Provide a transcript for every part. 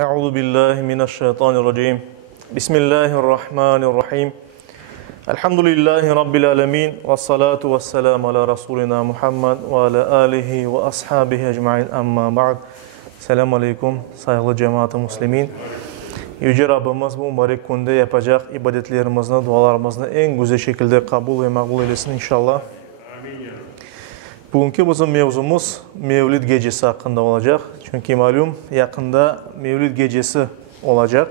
Euzu billahi mineşşeytanirracim. Bismillahirrahmanirrahim. Elhamdülillahi rabbil alamin ve salatu vesselam ala rasulina Muhammed ve ala alihi ve ashabihi ecmaîn. Amma ba'd. Selamun aleyküm saygılı cemaat-i muslimin. Yüce Rabbimiz bu mübarek günde yapacak ibadetlerimizini, dualarımızı en güzel şekilde kabul ve makbul eylesin inşallah. Bugünkü bizim mevzumuz Mevlid gecesi hakkında olacak. Çünkü malum yakında Mevlid gecesi olacak.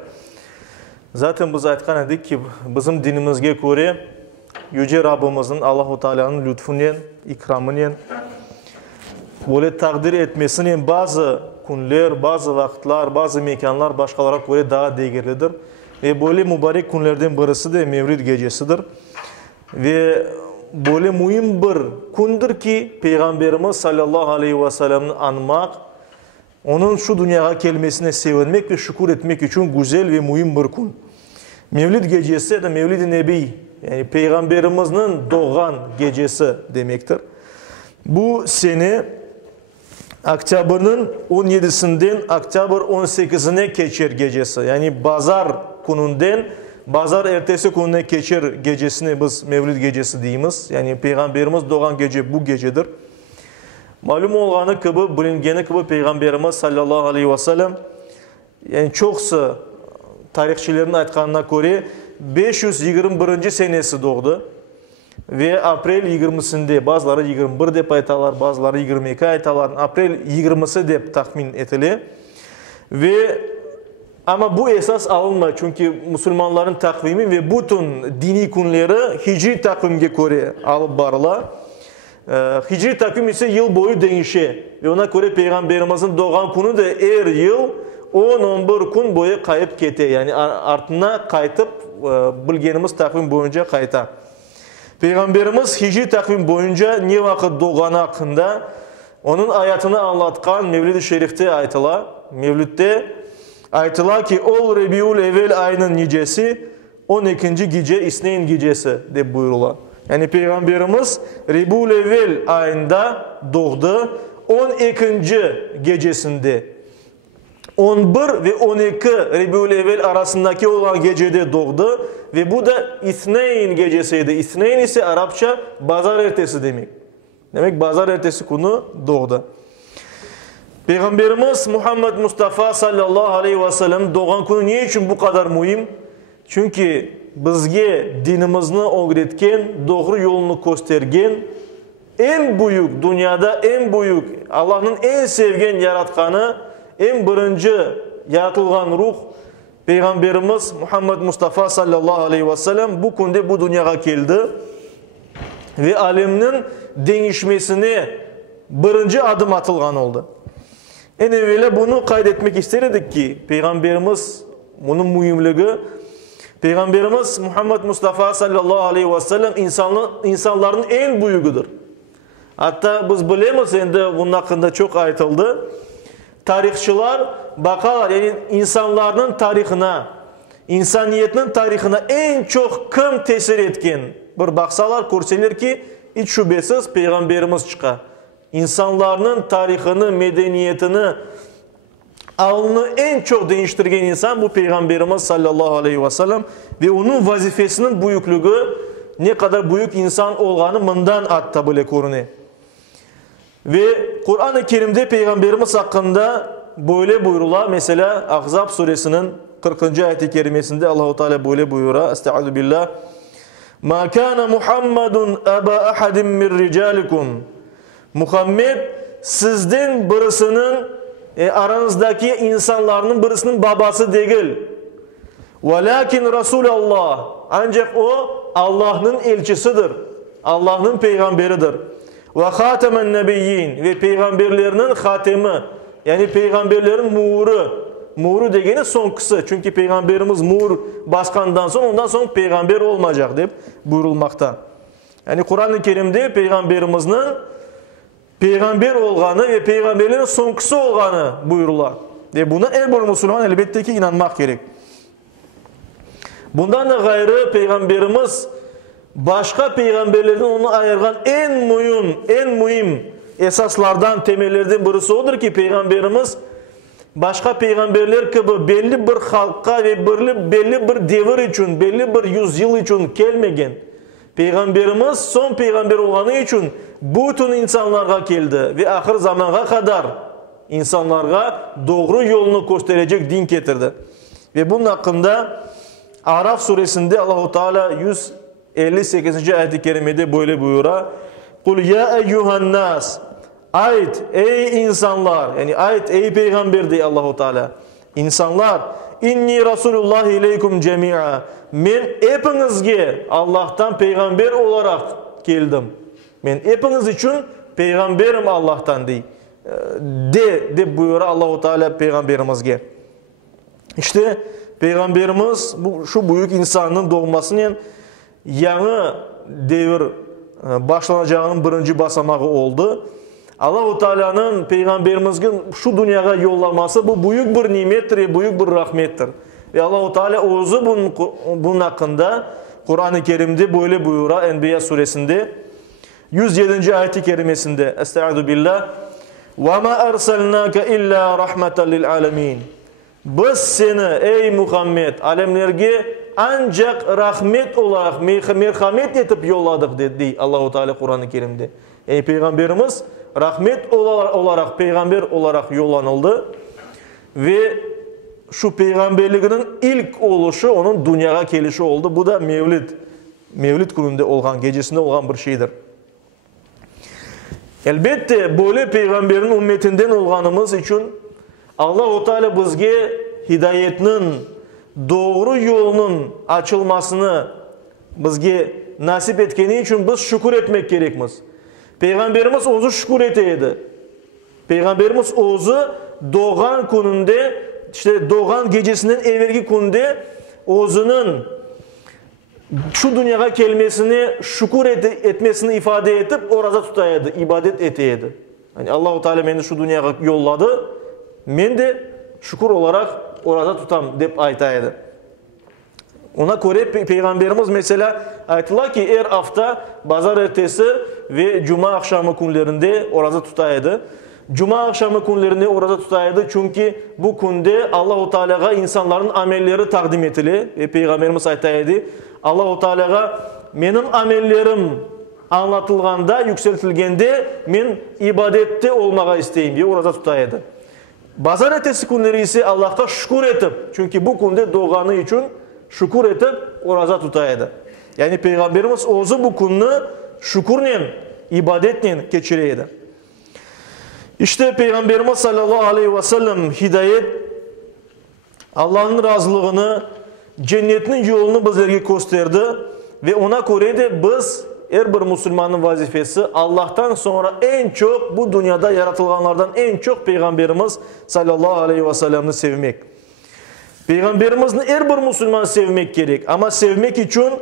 Zaten biz aytkan edik ki bizim dinimizge göre Yüce Rabbimizin Allahu Teala'nın lütfunun, ikramının böyle takdir etmesinin bazı günler, bazı vaktler, bazı mekanlar başkalara göre daha değerlidir. Ve böyle mübarek günlerden birisi de Mevlid gecesidir. Ve böyle mühim bir gündür ki Peygamberimiz sallallahu aleyhi ve sellem'ini anmak, onun şu dünyaya gelmesine sevinmek ve şükür etmek için güzel ve mühim bir gün. Mevlid gecesi ya da Mevlid-i Nebi, yani Peygamberimizin doğan gecesi demektir. Bu sene Oktyabır'ın 17'sinden Oktyabr 18'ine geçer gecesi. Yani Pazar gününden Pazar ertesi gününe geçer gecesini biz Mevlid gecesi deyimiz. Yani Peygamberimiz doğan gece bu gecedir. Malum olğanı gibi, bilingeni gibi Peygamberimiz sallallahu aleyhi ve sellem yani çoksa tarihçilerin aytkanına göre 521. senesi doğdu. Ve April 20'sinde bazıları 21 dep aytalar, bazıları 22 aytalar, April 20'si dep tahmin etili. Ve ama bu esas alınma çünkü Müslümanların takvimi ve bütün dini günleri Hicri takvimge göre alıp barıla. Hicri takvim ise yıl boyu değişe ve ona göre Peygamberimizin doğan günü de her yıl 10-11 gün boyu kayıp kete. Yani ardına kayıtıp bilgenimiz takvim boyunca kayıta. Peygamberimiz Hicri takvim boyunca ne vakit doğanı hakkında onun hayatını anlatkan Mevlid-i Şerif'te aytıla. Mevlid'de aytıla ki ol Rebiul Evvel ayının nicesi 12. gece İsneyn gecesi de buyurula. Yani Peygamberimiz Rebiul Evvel ayında doğdu 12. gecesinde. 11 ve 12 Rebiul Evvel arasındaki olan gecede doğdu ve bu da İsneyn gecesiydi. İsneyn ise Arapça Pazar ertesi demek. Demek Pazar ertesi günü doğdu. Peygamberimiz Muhammed Mustafa sallallahu aleyhi ve sellem doğan günü niye için bu kadar mühim? Çünkü bizge dinimizni öğretken, doğru yolunu göstergen, en büyük dünyada en büyük Allah'ın en sevgen yaratkanı, en birinci yaratılgan ruh Peygamberimiz Muhammed Mustafa sallallahu aleyhi ve sellem bu günde bu dünyaya geldi ve aleminin değişmesine birinci adım atılgan oldu. En evvela bunu kaydetmek isterdik ki Peygamberimiz bunun mühimliği Peygamberimiz Muhammed Mustafa sallallahu aleyhi ve sellem insanların en büyüğüdür. Hatta biz bilemiz bunun hakkında çok aytıldı. Tarihçiler bakarlar yani insanların tarihine, insaniyetinin tarihine en çok kim tesir etken bir baksalar görseler ki hiç şüphesiz Peygamberimiz çıkar. İnsanların tarihini, medeniyetini, alnı en çok değiştirgen insan bu Peygamberimiz sallallahu aleyhi ve sellem ve onun vazifesinin büyüklüğü ne kadar büyük insan olduğunu bundan atta böyle görünüyor. Ve Kur'an-ı Kerim'de Peygamberimiz hakkında böyle buyurula. Mesela Ahzab suresinin 40. ayet-i kerimesinde Allahu Teala böyle buyura. Estaizu billah. Ma kana Muhammedun aba ahadin min ricalikum. Muhammed sizden birisinin aranızdaki insanların birisinin babası değil. Velakin Resulullah. Ancak o Allah'ın elçisidir. Allah'ın peygamberidir. Ve hatemen nebiyyin ve peygamberlerinin hatemi. Yani peygamberlerin muğuru. Muğuru degeni son kısı. Çünkü peygamberimiz muğur baskandan sonra ondan sonra peygamber olmayacak deyip buyurulmakta. Yani Kur'an-ı Kerim'de peygamberimizin peygamber olganı ve peygamberlerin son kısı olganı buyurular. Ve buna her bir Müslüman elbette ki inanmak gerek. Bundan da gayrı peygamberimiz başka peygamberlerden onu ayırgan en mühim esaslardan, temellerden birisi odur ki Peygamberimiz başka peygamberler gibi belli bir halka ve belli bir devir için, belli bir yüzyıl için gelmegen. Peygamberimiz son peygamber olanı için bütün insanlarga geldi ve ahir zamana kadar insanlarga doğru yolunu gösterecek din getirdi. Ve bunun hakkında Araf suresinde Allahu Teala 158. ayet-i kerimede böyle buyuruyor. Kul ya eyyuhan nas. Ayet ey insanlar, yani ayet ey peygamber diye Allahu Teala. İnsanlar, inni Rasulullah ileykum cemi'a. Men hepinizge Allah'tan peygamber olarak geldim. Men hepiniz için peygamberim Allah'tan de buyuruyor Allahu Teala peygamberimizge. İşte peygamberimiz şu büyük insanın doğmasının yanı devir başlanacağının birinci basamağı oldu. Allahu Teala'nın peygamberimizin şu dünyaya yollaması bu büyük bir nimettir, büyük bir rahmettir. Ve Allahu Teala o'zi bunun hakkında Kur'an-ı Kerim'de böyle buyuruyor Enbiya suresinde 107. ayet-i kerimesinde Estaizu billah ve ma erselnake illa rahmeten lil alemin. Biz seni ey Muhammed alemlerge ancak rahmet olarak merhamet etip yolladık dedi Allahu Teala Kur'an-ı Kerim'de. Ey peygamberimiz rahmet olarak peygamber olarak yollanıldı ve şu peygamberliğinin ilk oluşu onun dünyaya gelişi oldu. Bu da Mevlid gününde olan, gecesinde olan bir şeydir. Elbette böyle peygamberin ümmetinden olganımız için Allah-u Teala bizge hidayetinin doğru yolunun açılmasını bizge nasip etkeni için biz şükür etmek gerekmiz. Peygamberimiz ozu şükür eteydi. Peygamberimiz ozu doğan gününde, işte doğan gecesinden evvelki günde ozunun şu dünyaya gelmesini şükür etmesini ifade etip oraza tutaydı, ibadet eteydi. Yani Allah-u Teala beni şu dünyaya yolladı, ben de şükür olarak oraza tutam deyip aytaydı. Ona göre peygamberimiz mesela aytılar ki her hafta pazar ertesi ve cuma akşamı günlerinde oraza tutaydı. Cuma akşamı günlerinde orada tutaydı çünkü bu günde Allah-u Teala'ya insanların amelleri takdim etili ve peygamberimiz aytaydı. Allah-u Teala'ya benim amellerim anlatılganda, yükseltilgende men ibadette olmağa isteyim diye orada tutaydı. Pazar ertesi günleri ise Allah'a şükür etip, çünkü bu günde doğanı için şükür etip orada tutaydı. Yani peygamberimiz ozu bu günü şükürle, ibadetle geçireydi. İşte Peygamberimiz sallallahu aleyhi ve sellem hidayet, Allah'ın razılığını, cennetinin yolunu bizlerge gösterdi ve ona göre de biz her bir Müslümanın vazifesi Allah'tan sonra en çok bu dünyada yaratılganlardan en çok Peygamberimiz sallallahu aleyhi ve sellem'i sevmek. Peygamberimizin her bir Müslüman sevmek gerek ama sevmek için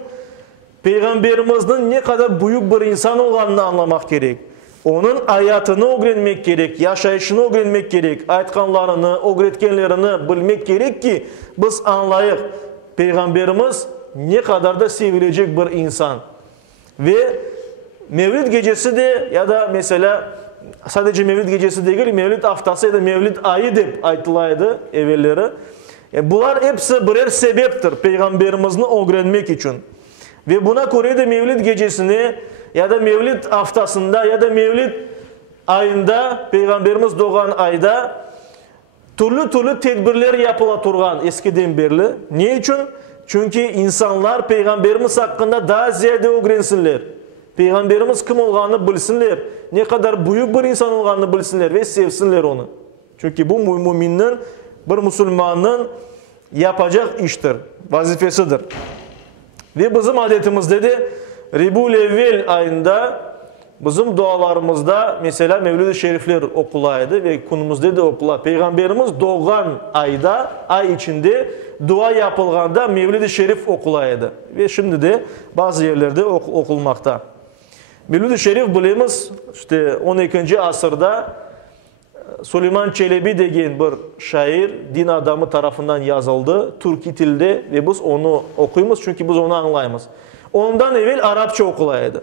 Peygamberimizin ne kadar büyük bir insan olanını anlamak gerek. Onun hayatını öğrenmek gerek, yaşayışını öğrenmek gerek, aytkanlarını, öğretkenlerini bilmek gerek ki biz anlayık. Peygamberimiz ne kadar da sevilecek bir insan. Ve Mevlid gecesi de ya da mesela sadece Mevlid gecesi değil, Mevlid haftası ya da Mevlid ayı deyip aytılaydı evvelleri. Bunlar hepsi birer sebeptir Peygamberimizini öğrenmek için. Ve buna göre de Mevlid gecesini ya da Mevlid haftasında ya da Mevlid ayında, Peygamberimiz doğan ayda türlü tedbirler yapıla turgan eskiden beri. Niye için? Çünkü insanlar Peygamberimiz hakkında daha ziyade öğrensinler. Peygamberimiz kim olganını bilsinler. Ne kadar büyük bir insan olganını bilsinler ve sevsinler onu. Çünkü bu müminin, bir Müslümanın yapacak iştir, vazifesidir. Ve bizim adetimizde de Rebul Evvel ayında bizim dualarımızda mesela Mevlid-i Şerifler okulaydı ve konumuzda da okula. Peygamberimiz doğan ayda, ay içinde dua yapılganda Mevlid-i Şerif okulaydı. Ve şimdi de bazı yerlerde okulmakta. Mevlid-i Şerif bildiğimiz işte 12. asırda Süleyman Çelebi degen bir şair, din adamı tarafından yazıldı. Türkçe tilde ve biz onu okuyumuz çünkü biz onu anlayımız. Ondan evvel Arapça okulaydı.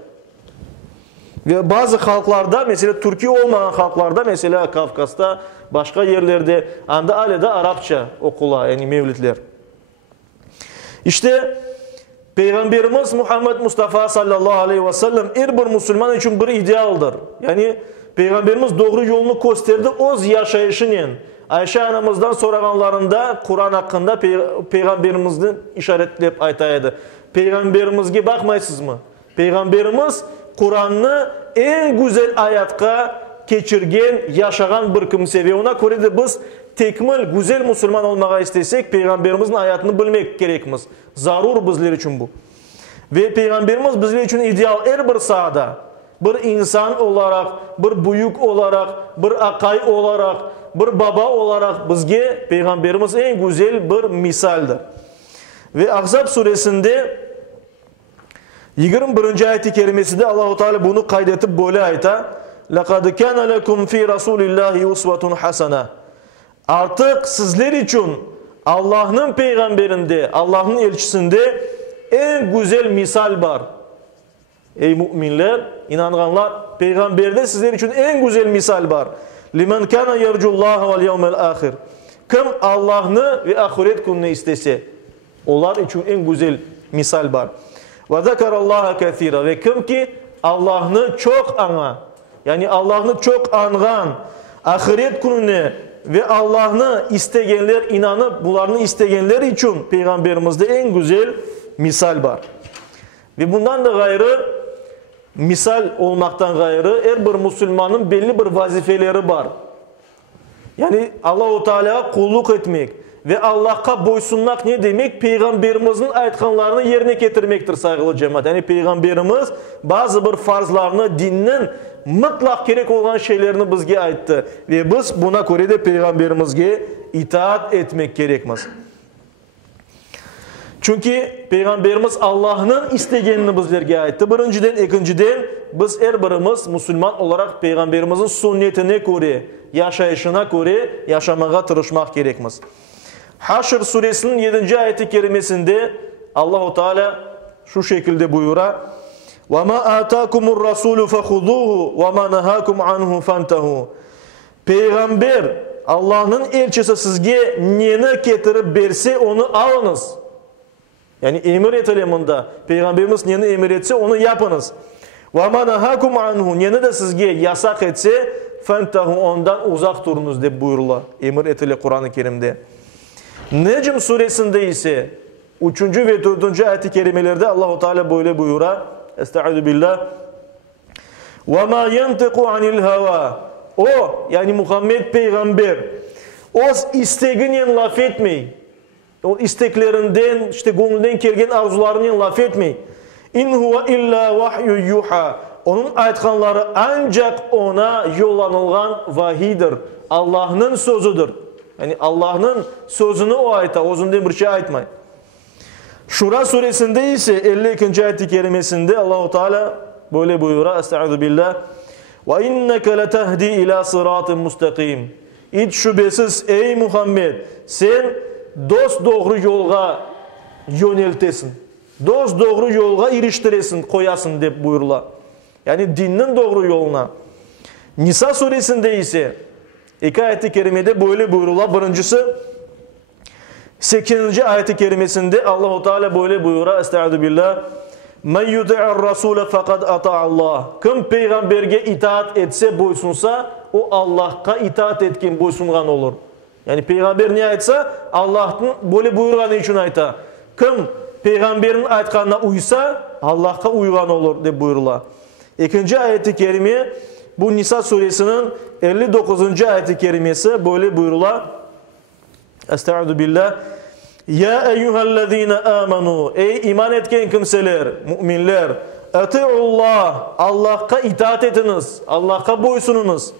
Ve bazı halklarda, mesela Türkiye olmayan halklarda, mesela Kafkas'ta, başka yerlerde anda aleda Arapça okula, yani mevlidler. İşte Peygamberimiz Muhammed Mustafa sallallahu aleyhi ve sellem her bir Müslüman için bir idealdir. Yani Peygamberimiz doğru yolunu gösterdi, öz yaşayışının. Ayşe anamızdan soranlarında Kur'an hakkında Peygamberimizden işaretleyip aytaydı. Peygamberimizge bakmaysız mı? Peygamberimiz Kur'an'ı en güzel ayatqa geçirgen, yaşagan bir kimse ve ona göre de biz tekmil, güzel Müslüman olmağa istesek Peygamberimizin hayatını bilmek gerekmiz. Zarur bizler için bu. Ve Peygamberimiz bizler için ideal her bir sahada, bir insan olarak, bir büyük olarak, bir akay olarak, bir baba olarak bizge Peygamberimiz en güzel bir misaldir. Ve Ahzab suresinde 21. ayet-i kerimesinde Allah-u Teala bunu kaydetip böyle ayta: لَقَدْ كَانَ لَكُمْ فِي رَسُولِ اللّٰهِ اُسْوَةٌ حَسَنَةٌ. Artık sizler için Allah'ın peygamberinde, Allah'ın elçisinde en güzel misal var. Ey müminler, inananlar, peygamberde sizler için en güzel misal var. لِمَنْ كَانَ يَرْجُ اللّٰهَ وَالْيَوْمَ الْآخِرِ. Kim Allah'ını ve ahiret gününü istese, onlar için en güzel misal var. وَذَكَرَ اللّٰهَ كَثِيرًا. Ve kim ki Allah'ını çok ana, yani Allah'ını çok angan, ahiret gününe ve Allah'ını isteyenler, inanıp bunlarını isteyenler için Peygamberimizde en güzel misal var. Ve bundan da gayrı, misal olmaktan gayrı her bir Müslümanın belli bir vazifeleri var. Yani Allah-u Teala'ya kulluk etmek ve Allah'a boysunmak ne demek? Peygamberimizin aytkanlarını yerine getirmektir saygılı cemaat. Yani Peygamberimiz bazı bir farzlarını, dinin mutlak gerek olan şeylerini bizge ayttı. Ve biz buna göre de Peygamberimizge itaat etmek gerekmez. Çünkü Peygamberimiz Allah'ın istegenini bizlerge ayttı. Birinciden, ikinciden biz her birimiz Müslüman olarak Peygamberimizin sünnetine göre, yaşayışına göre yaşamaya tırışmak gerekmez. Haşr suresinin 7. ayet-i kerimesinde Allah-u Teala şu şekilde buyura: وَمَا آتَاكُمُ الرَّسُولُ فَخُذُوهُ وَمَا نَهَاكُمْ عَنْهُ فَانْتَهُ. Peygamber, Allah'ın elçisi sizge neni getirip berse onu alınız. Yani emir eteleminde Peygamberimiz neni emir etse onu yapınız. وَمَا نَهَاكُمْ عَنْهُ. Neni de sizge yasak etse فَانْتَهُ, ondan uzak durunuz diye buyurula. Emir etele Kur'an-ı Kerim'de. Necm suresinde ise 3. ve 4. ayet-i kerimelerde Allah-u Teala böyle buyura: Estaizu billah. وَمَا يَنْتِقُ عَنِ الْهَوَى. O, yani Muhammed Peygamber, o isteğinin laf etmeyi, o isteklerinden, işte gönlünden kelgen arzularının laf etmeyi. اِنْ هُوَ اِلَّا وَحْيُ يُحَى. Onun aytkanları ancak ona yollanılgan vahidir. Allah'ın sözüdür. Yani Allah'ın sözünü o ayta, özünden bir şey aytmayın. Şura suresinde ise 52. ayet-i kerimesinde Allah-u Teala böyle buyura: Estaizu billah. وَاِنَّكَ لَتَهْدِي اِلَى صِرَاطٍ مُسْتَقِيمٍ. Hiç şüphesiz ey Muhammed, sen dost doğru yolga yöneltesin. Dost doğru yolga eriştiresin, koyasın diye buyurula. Yani dinin doğru yoluna. Nisa suresinde ise 2 ayet-i kerimede böyle buyurula. Birincisi 8. ayet-i kerimesinde Allah-u Teala böyle buyura: Estaizu billah. Men yuti'ir rasule fekad ata'allah. Kim peygamberge itaat etse, boysunsa, o Allah'a itaat etken, boysungan olur. Yani peygamber ne aytsa Allah'ın böyle buyurganı için ayta. Kim peygamberin aytkanına uysa Allah'a uygan olur diye buyurula. 2. ayet-i kerime bu Nisa suresinin 59. ayet-i kerimesi böyle buyurula. Estaizu billah. Ya eyyühellezine amenu. Ey iman etken kimseler, müminler. Ati'ullah. Allah'a itaat etiniz. Allah'a boysununuz.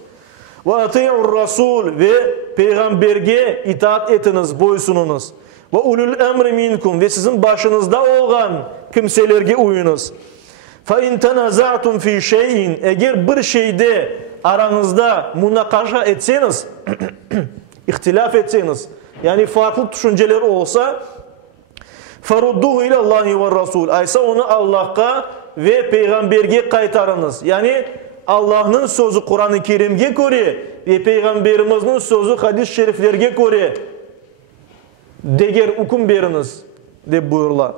Ve ati'ur rasul. Ve peygamberge itaat etiniz, boysununuz. Ve ulul emri minkum. Ve sizin başınızda olan kimselerge uyunuz. Fe in tenaza'tum fi şeyin. Eğer bir şeyde aranızda münakaşa etseniz, ihtilaf etseniz, yani farklı düşünceler olsa, farudduhu ilallahi ve rasul. Aysa onu Allah'a ve peygamberge kaytarınız. Yani Allah'ın sözü Kur'an-ı Kerim'ge göre ve peygamberimizin sözü hadis-i şeriflerge göre deger hukum beriniz deb buyurlar.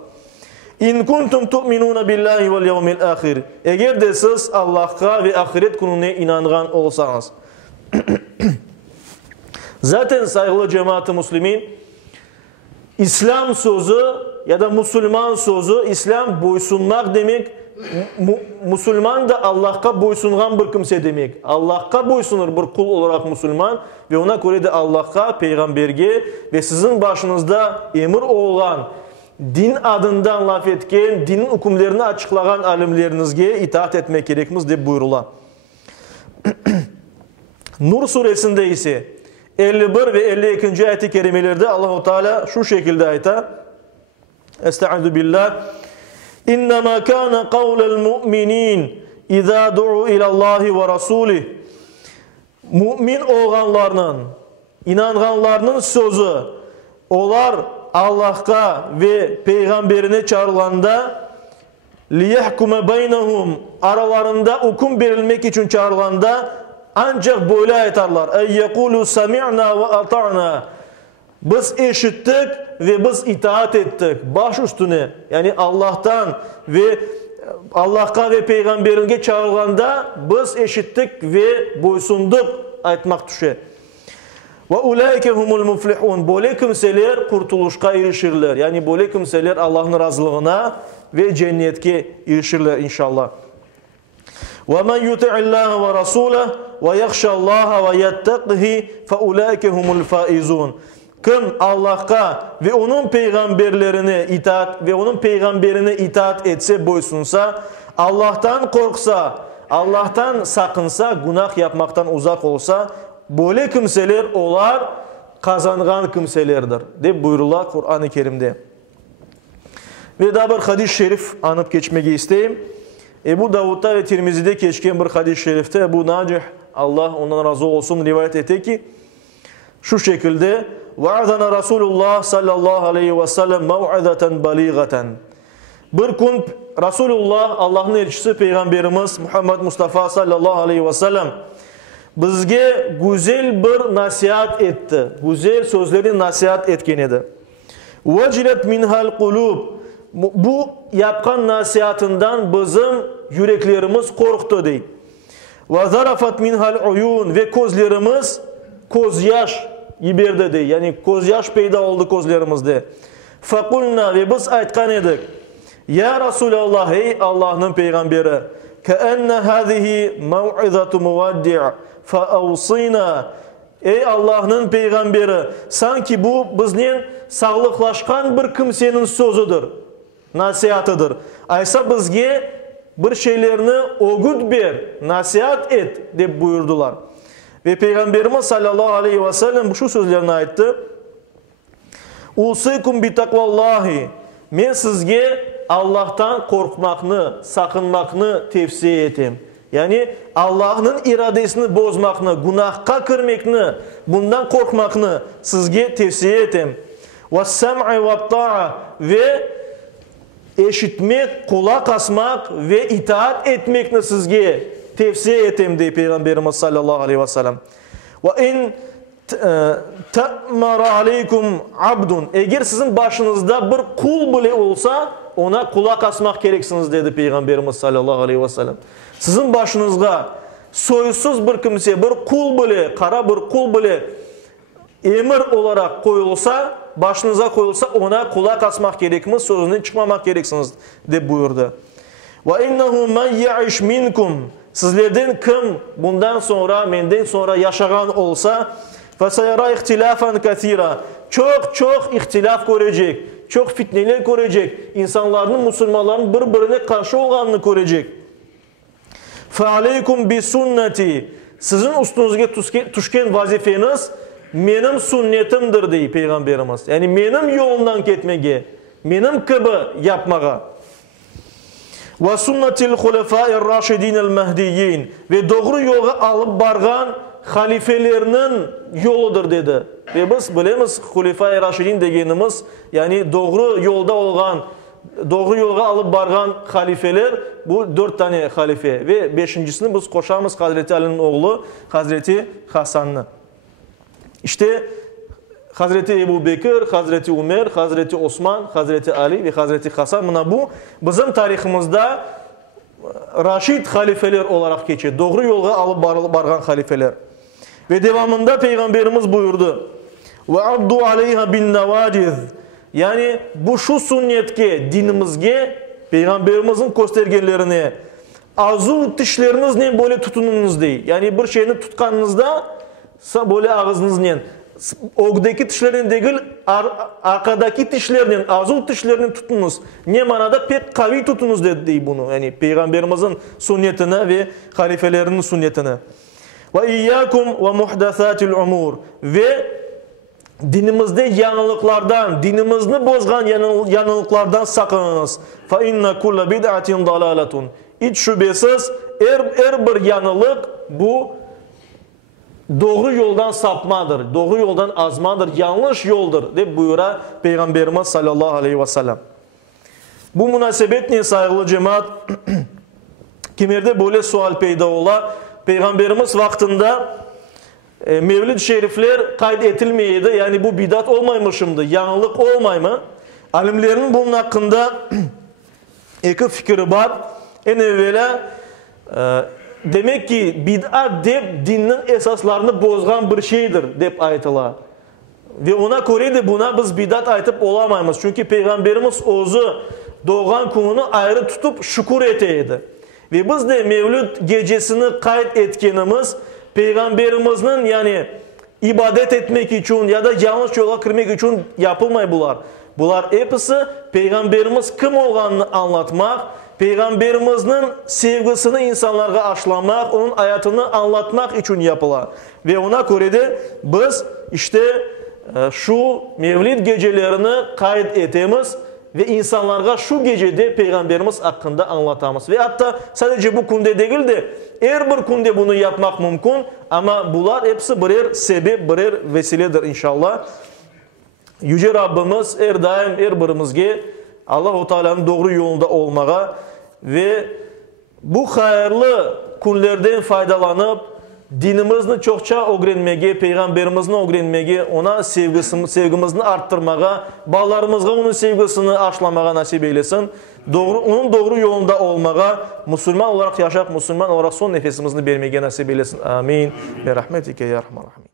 İn kuntum tu'minuna billahi vel yevmil ahir. Eğer de siz Allah'a ve ahiret gününe inangan olsanız. Zaten saygılı cemaat-i muslimin, İslam sözü ya da Müslüman sözü, İslam boysunmak demek, Müslüman da Allah'a boysungan bir kimse demek. Allah'a boysunur bir kul olarak Müslüman ve ona göre de Allah'a, peygamberge ve sizin başınızda emir olan, din adından laf etken, dinin hükümlerini açıklayan alimlerinizge itaat etmek gerekmiz diye buyurulan. Nur suresinde ise 51 ve 52. ayet-i kerimelerde Allah-u Teala şu şekilde ayta: Estaizu billah. İnnemâ kâne kavlel mu'minin izâ du'u ilallâhi ve rasûlih. Mümin olanlarının, inanganlarının sözü, onlar Allah'a ve peygamberine çağrılanda liyahkume beynehum, aralarında hüküm verilmek için çağrılanda ancak böyle aytarlar. Ey yekulu sami'na ve ata'na. Biz işittik ve biz itaat ettik. Baş üstüne, yani Allah'tan ve Allah'a ve peygamberine çağrılanda biz işittik ve boysunduk aytmak düşe. Ve ulaike humul muflihun. Böyle kimseler kurtuluşa erişirler. Yani böyle kimseler Allah'ın razılığına ve cennetke erişirler inşallah. وَمَنْ يُطِعِ اللّٰهَ وَرَسُولَهُ وَيَخْشَى اللّٰهَ وَيَتَّقِهِ فَاُولَٰئِكَ هُمُ الْفَائِزُونَ. Kim Allah'a ve onun peygamberlerine itaat etse, boysunsa, Allah'tan korksa, Allah'tan sakınsa, günah yapmaktan uzak olsa, böyle kimseler olar kazangan kimselerdir diye buyurulur Kur'an-ı Kerim'de. Ve daha bir hadis-i şerif anıp geçmek isteyeyim. Ebu Davud'da ve Tirmizi'de geçen bir hadis-i şerifte Ebu Nacih, Allah ondan razı olsun, rivayet etti ki şu şekilde: "Va'adana Resulullah sallallahu aleyhi ve sellem mev'izaten baligaten." Bir gün Resulullah, Allah'ın elçisi Peygamberimiz Muhammed Mustafa sallallahu aleyhi ve sellem bizge güzel bir nasihat etti. Güzel sözleri nasihat etken edi. "Vecilet minhal kulub." Bu yapkan nasihatından bizim yüreklerimiz korktu dey. "Ve zarafat minhal uyun." Ve gözlerimiz gözyaş yiberdi dey. Yani gözyaş peyda oldu gözlerimizde. "Fakulna." Ve biz aytkan edik: "Ya Resulallah, ey Allah'ın peygamberi, keenne hâzihi mev'izatu muvaddi' fa'avsina." Ey Allah'ın peygamberi, sanki bu bizden sağlıklaşkan bir kimsenin sözüdür, nasihatıdır. Aysa bizge bir şeylerini öğüt ber, nasihat et diye buyurdular. Ve Peygamberimiz sallallahu aleyhi ve sellem şu sözlerini ayttı: "Usikum bi takvallahi." Men sizge Allah'tan korkmakını, sakınmakını tavsiye etim. Yani Allah'ın iradesini bozmakını, günahka kirmekini, bundan korkmakını sizge tavsiye etim. "Ve's-sem'i ve't-ta'a." Ve eşitmek, kulak asmak ve itaat etmekini sizge tavsiye etim diye Peygamberimiz sallallahu aleyhi ve sellem. "Ve in ta'mara aleykum abdun." Eğer sizin başınızda bir kul bile olsa ona kulak asmak gereksiniz dedi Peygamberimiz sallallahu aleyhi ve sellem. Sizin başınızda soysuz bir kimse, bir kul bile, kara bir kul bile emir olarak koyulsa, başınıza koyulsa ona kulak asmak gerekmiz, sözünden çıkmamak gereksiniz de buyurdu. "Ve innehu men ya'ish minkum." Sizlerden kim bundan sonra, menden sonra yaşayan olsa, "Fesayara ihtilafan kathira." Çok ihtilaf görecek, çok fitneler görecek, insanların, Müslümanların birbirine karşı olanını görecek. "Fealeykum bi sünneti." Sizin üstünüzge düşken vazifeniz benim sünnetimdir deyip Peygamberimiz. Yani benim yolundan gitmeye, benim gibi yapmaya. "Ve sünnetil hulefâir raşidînel mehdiyyin." Ve doğru yola alıp bargan halifelerinin yoludur dedi. Ve biz bilemiz Hulefâ-i Raşidin degenimiz, yani doğru yolda olan doğru yola alıp bargan halifeler bu 4 tane halife ve 5.sini biz koşamız Hazreti Ali'nin oğlu Hazreti Hasan'ı. İşte Hazreti Ebu Bekir, Hazreti Ömer, Hazreti Osman, Hazreti Ali ve Hazreti Hasan buna bu bizim tarihimizde Raşid halifeler olarak geçiyor. Doğru yola alıp bargan halifeler. Ve devamında Peygamberimiz buyurdu. Ve addu aleyha bin nevaciz. Yani bu şu sünnetke, dinimizge, Peygamberimizin göstergelerine azul dişleriniz ne böyle tutununuz değil. Yani bir şeyini tutkanınızda böyle ağzınız ne? Ogdaki dişlerin değil, arkadaki dişlerinin, azul dişlerinin tutunuz. Ne manada pek kavi tutunuz dedi bunu. Yani Peygamberimizin sünnetine ve halifelerinin sünnetine. Ve iyyakum ve muhdasatil umur. Ve dinimizde yanılıklardan, dinimizni bozgan yanılıklardan sakınınız. Fa inna kulla bid'atin dalalatun. Hiç şüphesiz her bir yanılık bu doğru yoldan sapmadır, doğru yoldan azmadır, yanlış yoldur diye buyura Peygamberimiz sallallahu aleyhi ve sellem. Bu münasebetle saygılı cemaat kimerde böyle sual peyda ola, Peygamberimiz vaktinde Mevlid şerifler kayıt etilmeydi. Yani bu bidat olmaymışımdı, yanlılık olmay mı? Alimlerin bunun hakkında iki fikri var. En evvela demek ki bid'at dep dinin esaslarını bozgan bir şeydir dep aytılar. Ve ona göre de buna biz bidat aytıp olamayız. Çünkü Peygamberimiz ozu doğan gününü ayrı tutup şükür eteydi. Ve biz de Mevlid gecesini kayıt etkenimiz Peygamberimizin yani ibadet etmek için ya da yanlış yola girmek için yapılmay bunlar. Bunlar hepsi Peygamberimiz kim olduğunu anlatmak, Peygamberimizin sevgisini insanlara aşılamak, onun hayatını anlatmak için yapılar. Ve ona göre de biz işte şu Mevlid gecelerini kayıt etemiz ve insanlara şu gecede Peygamberimiz hakkında anlatamız. Ve hatta sadece bu kunde değil de her bir kunde bunu yapmak mümkün ama bunlar hepsi birer sebep, birer vesiledir inşallah. Yüce Rabbimiz her daim her birimizge Allah-u Teala'nın doğru yolunda olmağa ve bu hayırlı günlerden faydalanıp dinimizni çokça öğrenmege, Peygamberimizin öğrenmege, ona sevgimizni arttırmağa, bağlarımızga onun sevgisini aşılamağa nasip eylesin. Onun doğru yolunda olmağa, Müslüman olarak yaşayıp, Müslüman olarak son nefesimizni vermege nasip eylesin. Amin. Ve rahmetike ya Rahman Rahim.